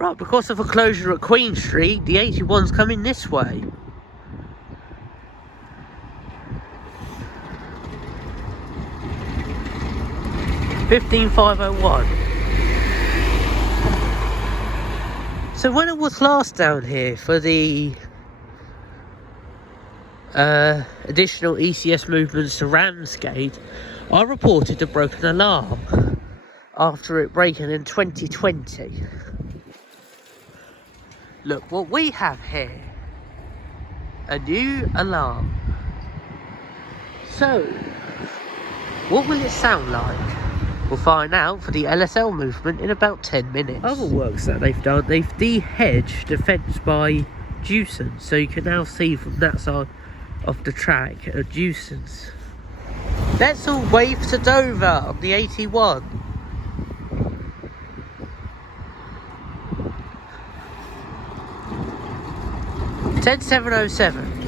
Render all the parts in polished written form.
Right, because of a closure at Queen Street, the 81's coming this way. (15,501). So when I was last down here for the additional ECS movements to Ramsgate, I reported a broken alarm after it breaking in 2020. Look what we have here. A new alarm. So, what will it sound like? We'll find out for the LSL movement in about 10 minutes. Other works that they've done, they've de-hedged the fence by Dewsons, so you can now see from that side of the track at Dewsons. Let's all wave to Dover on the 81. (10,707).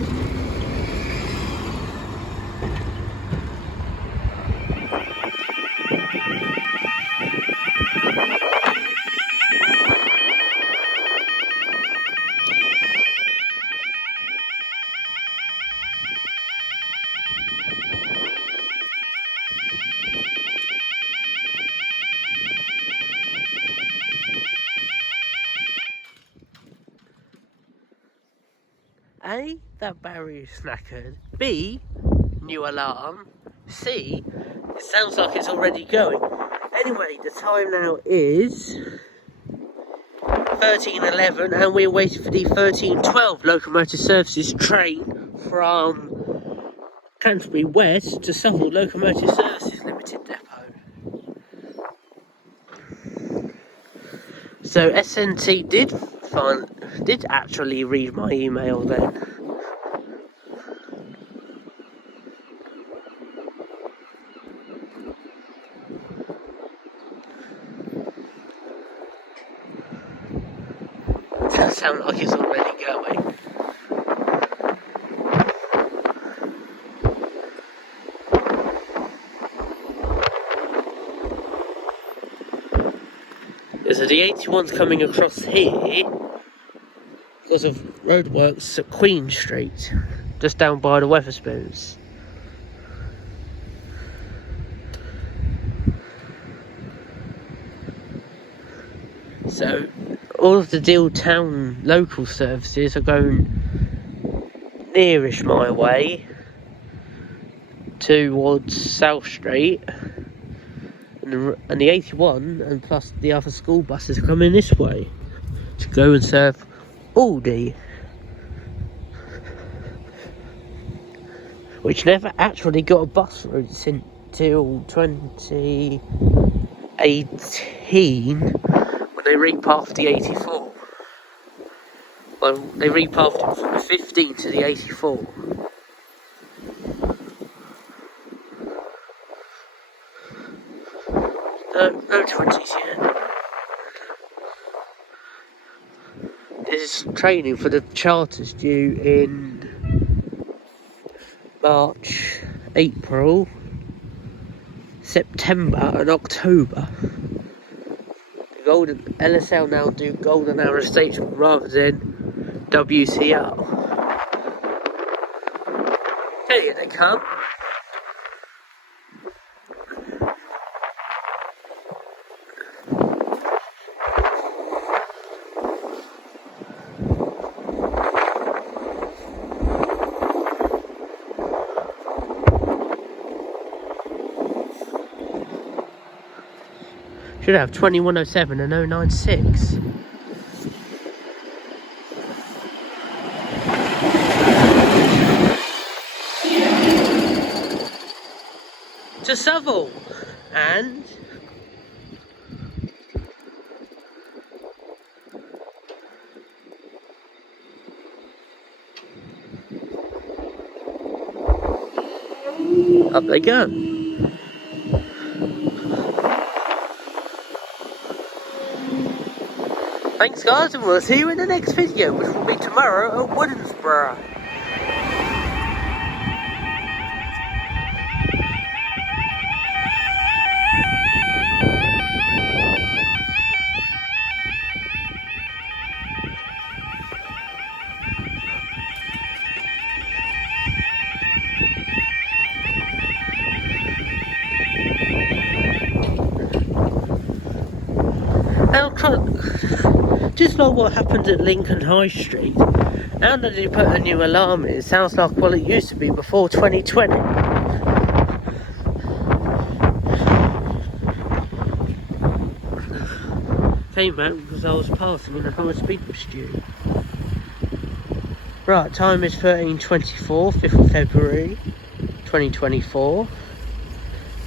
A, that battery is knackered. B, new alarm. C, it sounds like it's already going. Anyway, the time now is 13:11 and we're waiting for the 13:12 locomotive services train from Canterbury West to Suffolk Locomotive Services Limited Depot. So SNT did actually read my email then. That sounds like it's already going. So the 81's coming across here because of roadworks at Queen Street, just down by the Wetherspoons. So all of the Deal Town local services are going nearish my way towards South Street, and the 81 and plus the other school buses are coming this way to go and serve Aldi, which never actually got a bus route until 2018 when they repathed the 84. Well, they repathed it from the 15 to the 84. No 20s yet. There's training for the charters due in March, April, September and October. The LSL now do Golden Hour Station rather than WCR. Okay, here they come. Should have 2107 and 096. To Southall and up they go. Thanks guys, and we'll see you in the next video, which will be tomorrow at Woodensborough. I'm trying. Just like what happened at Lincoln High Street. Now that they put a new alarm in, it sounds like what it used to be before 2020. Came back because I was passing in a high speed pursuit. Right, time is 13:24, 5th of February 2024.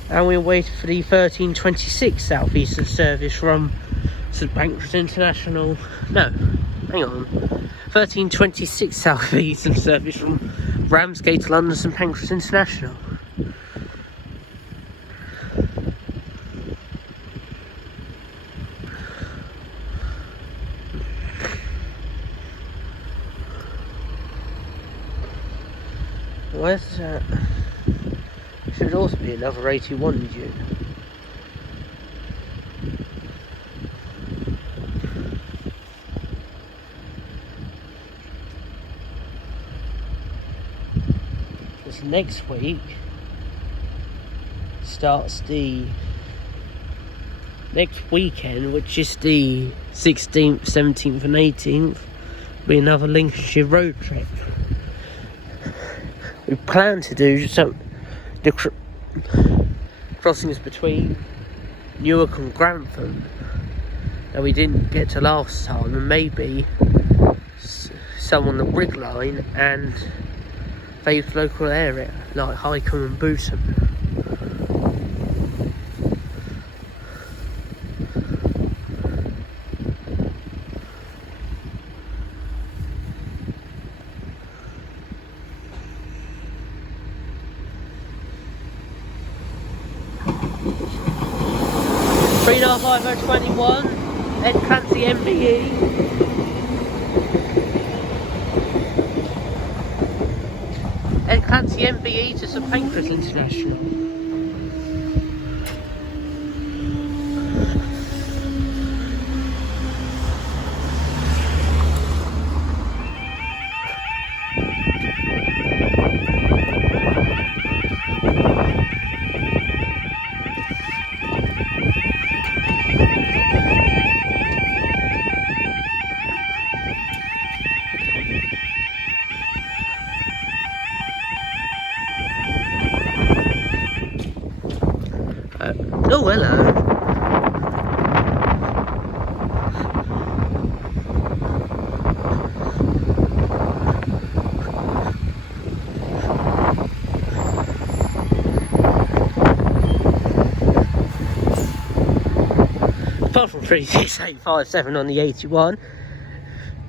And we're waiting for the 13:26 Southeastern service from St Pancras International. No, hang on. 13:26 Southeastern service from Ramsgate to London St Pancras International. Where's that? Should also be another 81 due. This next week starts the next weekend, which is the 16th, 17th and 18th, be another Lincolnshire road trip. We plan to do some crossings between Newark and Grantham that we didn't get to last time, and maybe some on the Rig Line and Faith local area like Highcombe and Bootham. Three and a half over 21, Ed Clancy MBE. Ed Clancy MBE to St Pancras International. Oh, hello. Apart from 36857 on the 81.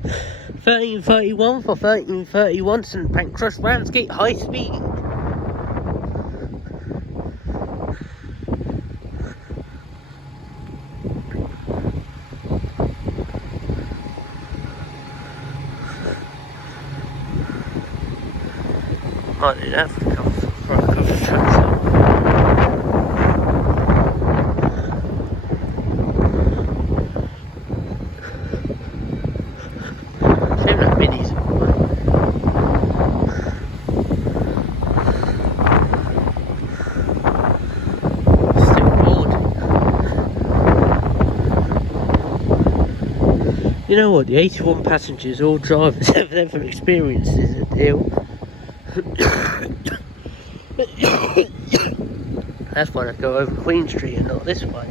1331 for 1331 St Pancras Ramsgate High Speed. Might do that for a couple of tracks up. Shame that minis are away. Still boarding. You know what? The 81 passengers, all drivers, have never experienced this deal. That's why I go over Queen Street and not this way.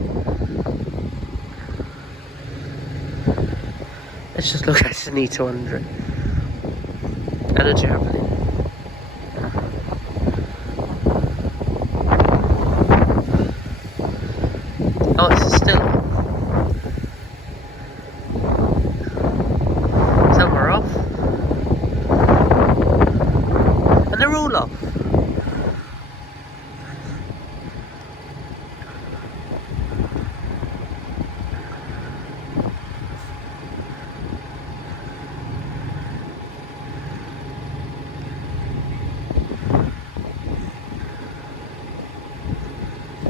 Let's just look at the 200 and a Javelin. Oh, it's still on. Some are off. And they're all off.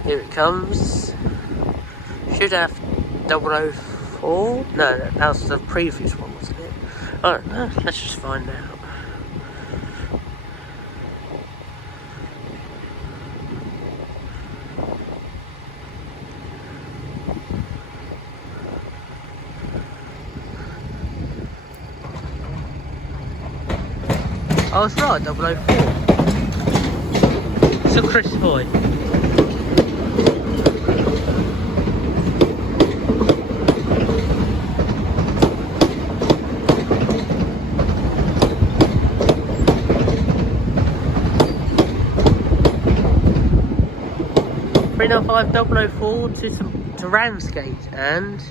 Here it comes. Should have 004. No, that was the previous one, wasn't it? I don't know. Let's just find out. Oh, it's not 004. It's a Chris Boy. Three 004 to Ramsgate and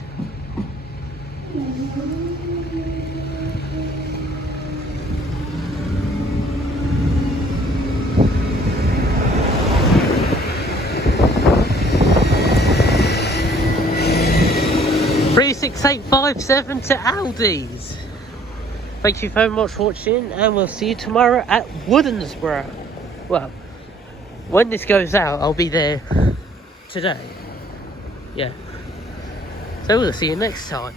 36857 to Aldi's. Thank you very much for watching, and we'll see you tomorrow at Woodensborough. Well, when this goes out, I'll be there today. Yeah. So we'll see you next time.